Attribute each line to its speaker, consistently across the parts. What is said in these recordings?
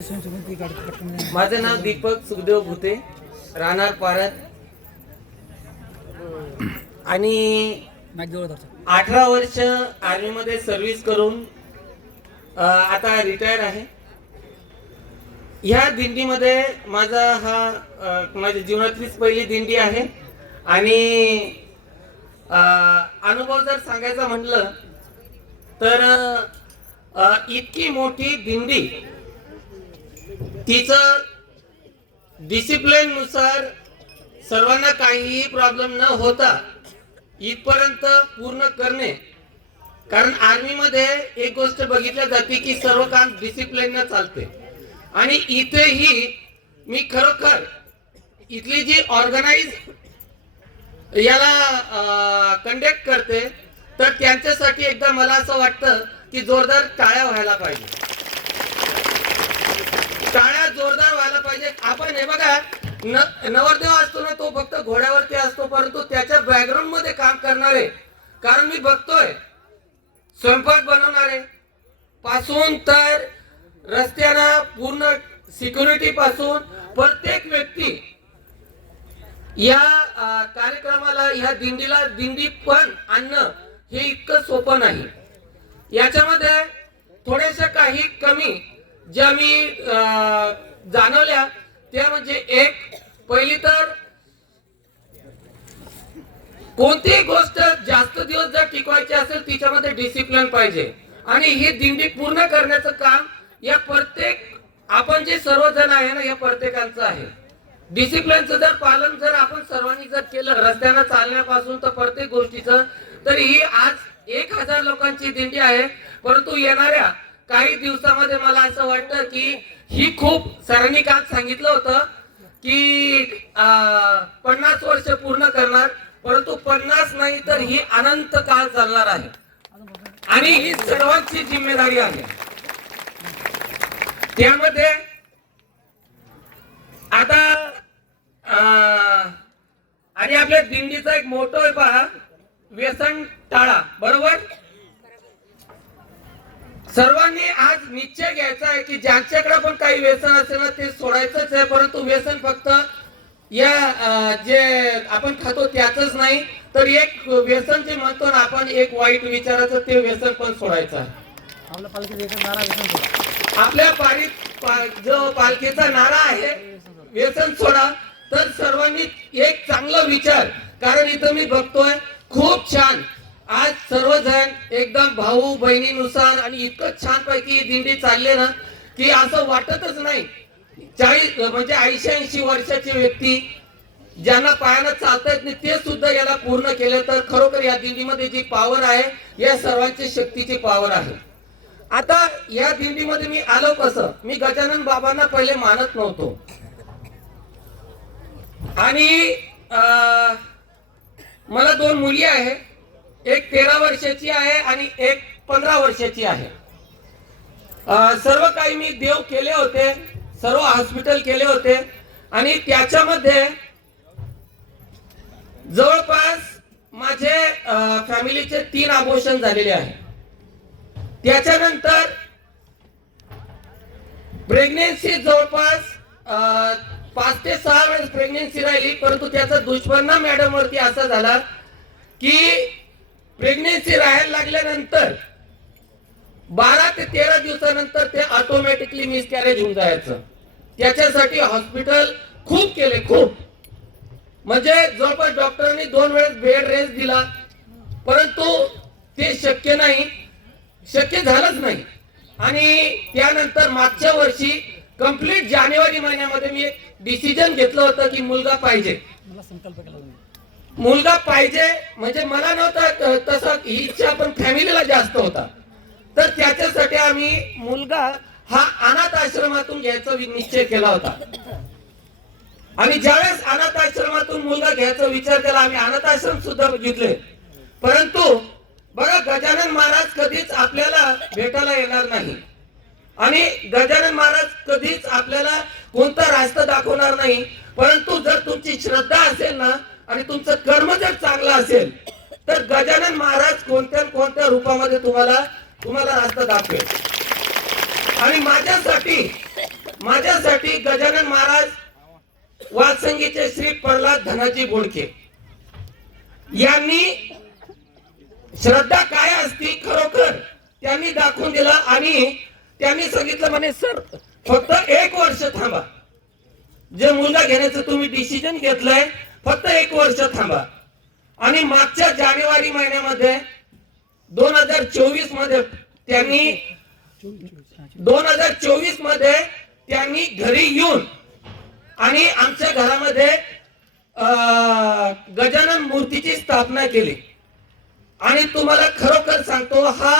Speaker 1: माझं नाव दीपक सुखदेव भुते राहणार पारत. आणि अठरा वर्ष आर्मीमध्ये सर्व्हिस करून आता रिटायर आहे. ह्या दिंडीमध्ये माझा हा माझ्या जीवनातलीच पहिली दिंडी आहे. आणि अनुभव जर सांगायचा म्हटलं तर इतकी मोठी दिंडी तिचं डिसिप्लिननुसार सर्वांना काहीही प्रॉब्लेम न होता इथपर्यंत पूर्ण करणे. कारण आर्मीमध्ये एक गोष्ट बघितल्या जाते की सर्व काम डिसिप्लिन चालते. आणि इथेही मी खरोखर इथली जी ऑर्गनाइज याला कंडक्ट करते तर त्यांच्यासाठी एकदा मला असं वाटतं की जोरदार टाळ्या व्हायला पाहिजे. टाळ्या जोरदार व्हायला पाहिजे. आपण हे बघा न- नवरदेव असतो ना तो फक्त घोड्यावरती असतो परंतु त्याच्या बॅकग्राऊंडमध्ये काम करणारे. कारण मी बघतोय स्वयंपाक बनवणारे. पासून तर रस्त्याला पूर्ण सिक्युरिटी पासून प्रत्येक व्यक्ती या कार्यक्रमाला या दिंडीला दिंडी पण आणणं हे इतकं सोपं नाही. याच्यामध्ये थोड्याशा काही कमी ज्या मी जाणवल्या त्या म्हणजे एक पहिली तर कोणतीही गोष्ट जास्त दिवस जर टिकवायची असेल तिच्यामध्ये डिसिप्लिन पाहिजे. आणि ही दिंडी पूर्ण करण्याचं काम या प्रत्येक आपण जे सर्वजण आहे ना या प्रत्येकांचं आहे. डिसिप्लिनचं जर पालन जर आपण सर्वांनी जर केलं रस्त्यानं चालण्यापासून तर प्रत्येक गोष्टीचं तर ही आज एक हजार लोकांची दिंडी आहे. परंतु येणाऱ्या काही दिवसामध्ये मला असं वाटतं की ही खूप सरांनी काल सांगितलं होतं की पन्नास वर्ष पूर्ण करणार परंतु पन्नास नाही तर ही अनंत काळ चालणार आहे. आणि ही सर्वांची जिम्मेदारी आहे. त्यामध्ये आता अं, आणि आपल्या दिंडीचा एक मोठं आहे पहा व्यसन टाळा बरोबर? सर्वांनी आज निश्चय घ्यायचा आहे की ज्यांच्याकडे पण काही व्यसन असेल ना ते सोडायचंच आहे परंतु व्यसन फक्त या जे आपण खातो त्याच नाही. तर एक व्यसन जे म्हणतो ना आपण एक वाईट विचाराचं ते व्यसन पण सोडायचं आहे.
Speaker 2: आपल्या
Speaker 1: पारित जो पालखीचा नारा आहे व्यसन सोडा. तर सर्वांनी एक चांगला विचार कारण इथं मी बघतोय खूप छान. आज सर्वजण एकदम भाऊ बहिणीनुसार आणि इतकं छान पैकी दिंडी चालले ना की असं वाटतच नाही. चाळीस म्हणजे ऐंशी ऐंशी वर्षाची व्यक्ती ज्यांना पायानं चालता येत नाही ते सुद्धा याला पूर्ण केलं तर खरोखर या दिंडीमध्ये जी पॉवर आहे या सर्वांची शक्तीची पॉवर आहे. आता या दिंडीमध्ये मी आलो कसं? मी गजानन बाबांना पहिले मानत नव्हतो. आणि मला दोन मुली आहे. एक तेरा वर्षाची आहे आणि एक पंधरा वर्षाची आहे. सर्व काही मी देव केले होते सर्व हॉस्पिटल केले होते आणि त्याच्यामध्ये जवळपास माझे फॅमिलीचे तीन अबोशन झालेले आहे. त्याच्यानंतर प्रेग्नेन्सी जवळपास अं, पाच ते सहा वेळेस प्रेग्नेन्सी राहिली परंतु त्याचा दुष्परिणाम मॅडम वरती असा झाला की प्रेग्नेन्सी राहायला लागल्यानंतर बारा ते तेरा दिवसानंतर ते ऑटोमॅटिकली मिसकॅरेज होऊन जायचं. त्याच्यासाठी हॉस्पिटल खूप केले खूप. म्हणजे जवळपास डॉक्टरांनी दोन वेळेस बेड रेस्ट दिला परंतु ते शक्य नाही. शक्य झालंच नाही. आणि त्यानंतर मागच्या वर्षी कंप्लीट जानेवारी महिन्यामध्ये मी एक डिसिजन घेतलं होतं की मुलगा पाहिजे
Speaker 2: मला संकल्प केला तुम्ही
Speaker 1: मुलगा पाहिजे म्हणजे मला नव्हता तसं ही इच्छा पण फॅमिलीला जास्त होता. तर त्याच्यासाठी आम्ही मुलगा हा अनाथ आश्रमातून घ्यायचा निश्चय केला होता. आणि ज्यावेळेस अनाथ आश्रमातून मुलगा घ्यायचा विचार केला आम्ही अनाथ आश्रम सुद्धा बघितले. परंतु बघा गजानन महाराज कधीच आपल्याला भेटायला येणार नाही. आणि गजानन महाराज कधीच आपल्याला कोणता रास्ता दाखवणार नाही. आणि तुमचं कर्म जर चांगलं असेल तर गजानन महाराज कोणत्या कोणत्या रूपामध्ये तुम्हाला तुम्हाला रास्ता दाखवेल. आणि माझ्यासाठी माझ्यासाठी गजानन महाराज वासंगीचे श्री प्रल्हाद धनाजी बोडके. यांनी श्रद्धा काय असती खरोखर त्यांनी दाखवून दिला आणि त्यांनी सांगितलं म्हणे सर फक्त एक वर्ष थांबा. जे मुलगा घेण्याचं तुम्ही डिसिजन घेतलंय फक्त एक वर्ष थांबा. आणि मागच्या जानेवारी महिन्यामध्ये दोन हजार चोवीसमध्ये त्यांनी दोन हजार चोवीसमध्ये त्यांनी घरी येऊन आणि आमच्या घरामध्ये गजानन मूर्तीची स्थापना केली. आणि तुम्हाला खरोखर सांगतो हा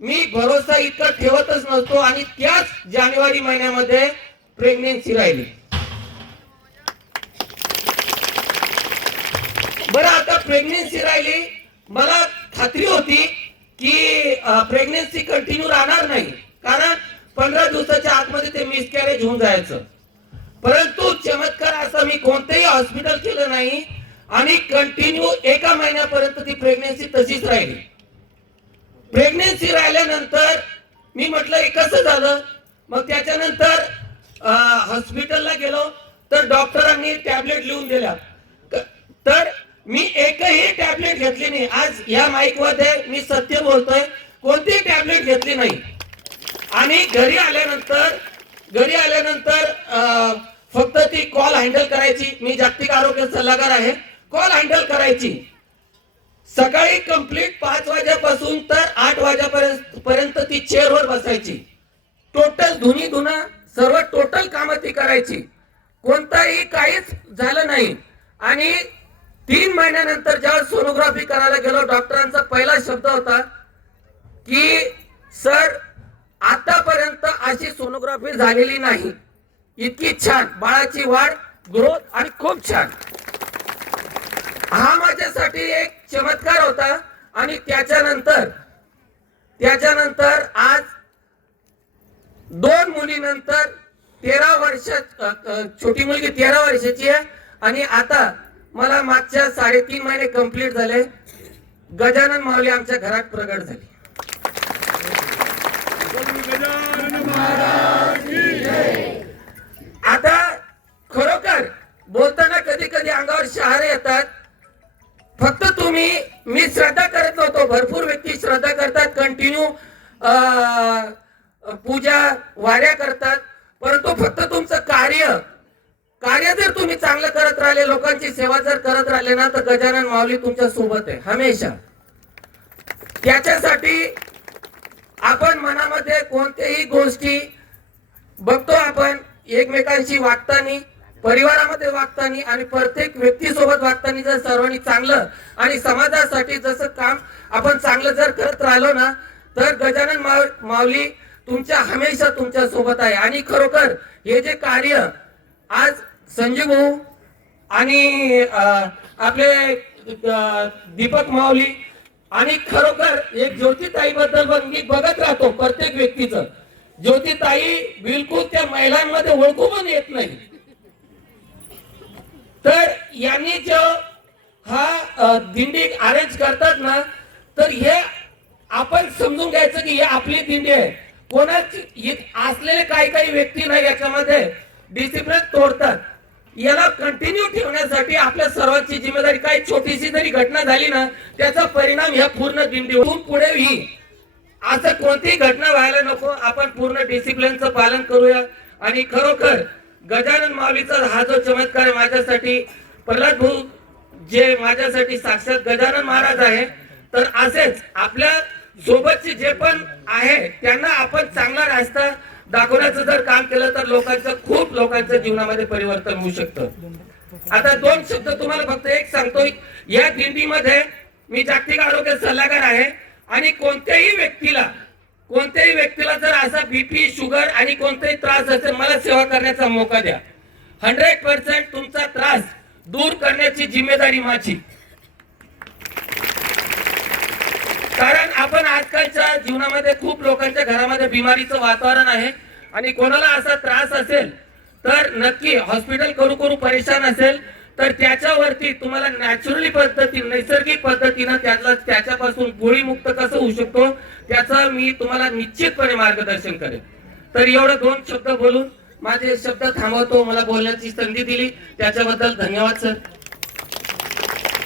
Speaker 1: मी भरोसा इतका ठेवतच नसतो आणि त्याच जानेवारी महिन्यामध्ये प्रेग्नेन्सी राहिली. बरं आता प्रेग्नेन्सी राहिली. मला खात्री होती की प्रेग्नेन्सी कंटिन्यू राहणार नाही. कारण पंधरा दिवसाच्या आतमध्ये ते मिसकॅरेज होऊन जायचं. परंतु चमत्कार असं मी कोणतेही हॉस्पिटल केलं नाही आणि कंटिन्यू एका महिन्यापर्यंत ती प्रेग्नेन्सी तशीच राहिली. प्रेग्नेन्सी राहिल्यानंतर मी म्हटलं हे कसं झालं? मग त्याच्यानंतर हॉस्पिटलला गेलो. तर डॉक्टरांनी टॅबलेट लिहून दिल्या तर मी एकही टॅबलेट घेतली नाही. आज या माईकमध्ये मी सत्य बोलतोय कोणतीही टॅबलेट घेतली नाही. आणि घरी आल्यानंतर घरी आल्यानंतर फक्त ती कॉल हँडल करायची. मी जागतिक आरोग्य सल्लागार आहे. कॉल हँडल करायची. सकाळी कंप्लीट पाच वाजेपासून तर आठ वाजेपर्यंत पर्यंत ती चेअरवर बसायची. टोटल धुनी धुना सर्व टोटल कामं ती करायची. कोणताही काहीच झालं नाही. आणि तीन महिन्यानंतर ज्या सोनोग्राफी करायला गेलो डॉक्टरांचा पहिला शब्द होता की सर आतापर्यंत अशी सोनोग्राफी झालेली नाही. इतकी छान बाळाची वाढ ग्रोथ आणि खूप छान. हा माझ्यासाठी एक चमत्कार होता आणि त्याच्यानंतर त्याच्यानंतर आज दोन मुलीनंतर तेरा वर्ष छोटी मुलगी तेरा वर्षाची आहे आणि आता मला मागच्या साडेतीन महिने कंप्लीट झाले. गजानन माऊली आमच्या घरात प्रगट झाली. आता खरोखर बोलताना कधी कधी अंगावर शहारे येतात. फक्त तुम्ही मी श्रद्धा करत नव्हतो. भरपूर व्यक्ती श्रद्धा करतात कंटिन्यू पूजा वाऱ्या करतात. परंतु फक्त तुमचं कार्य कार्य जर तुम्ही चांगलं करत राहिले लोकांची सेवा जर करत राहिले ना तर गजानन माऊली तुमच्यासोबत आहे हमेशा. त्याच्यासाठी आपण मनामध्ये कोणत्याही गोष्टी बघतो आपण एकमेकांशी वागताना परिवारामध्ये वागताना आणि प्रत्येक व्यक्तीसोबत वागताना जर सर्वांनी चांगलं आणि समाजासाठी जसं काम आपण चांगलं जर करत राहिलो ना तर गजानन माव- माऊली तुमच्या हमेशा तुमच्यासोबत आहे. आणि खरोखर हे जे कार्य आज संजय भाऊ आणि आपले दीपक माऊली आणि खरोखर एक ज्योतिताई बद्दल पण मी बघत राहतो प्रत्येक व्यक्तीचं. ज्योतिताई बिलकुल त्या महिलांमध्ये ओळखू पण येत नाही. तर यांनी जो हा दिंडी अरेंज करतात ना तर हे आपण समजून घ्यायचं की हे आपली दिंडी आहे. कोणाच असलेले काही काही व्यक्ती ना याच्यामध्ये डिसिप्लिन तोडतात. याला कंटिन्यू ठेवण्यासाठी आपल्या सर्वांची जिम्मेदारी काही छोटीशी जरी घटना झाली ना त्याचा परिणाम ह्या पूर्ण दिंडी पुढे असं कोणतीही घटना व्हायला नको. आपण पूर्ण डिसिप्लिनचं पालन करूया. आणि खरोखर गजानन माऊलीचा हा जो चमत्कार आहे माझ्यासाठी प्रल्हाद भाऊ जे माझ्यासाठी साक्षात गजानन महाराज आहे तर असेच आपल्या सोबतचे जे पण आहे त्यांना आपण चांगला रास्ता दाखवण्याचं जर काम केलं तर लोकांचं खूप लोकांच्या जीवनामध्ये परिवर्तन होऊ शकतं. आता दोन शब्द तुम्हाला फक्त एक सांगतो या दिंडीमध्ये मी जागतिक आरोग्य सल्लागार आहे आणि कोणत्याही व्यक्तीला कोणत्याही व्यक्तीला जर असा बीपी शुगर आणि कोणताही त्रास असेल मला सेवा करण्याचा मोका द्या. हंड्रेड पर्सेंट तुमचा त्रास दूर करण्याची जिम्मेदारी माझी कारण लोकांच्या जीवनामध्ये खूप लोकांच्या घरामध्ये बिमारीचं वातावरण आहे. आणि कोणाला असा त्रास असेल तर नक्की हॉस्पिटल करू करू परेशान असेल तर त्याच्यावरती तुम्हाला नॅचरली पद्धती नैसर्गिक पद्धतीनं त्याला त्याच्यापासून गोळीमुक्त कसं होऊ शकतो त्याचं मी तुम्हाला निश्चितपणे मार्गदर्शन करेन. तर एवढं दोन शब्द बोलून माझे शब्द थांबवतो मला बोलण्याची संधी दिली. त्याच्याबद्दल धन्यवाद सर.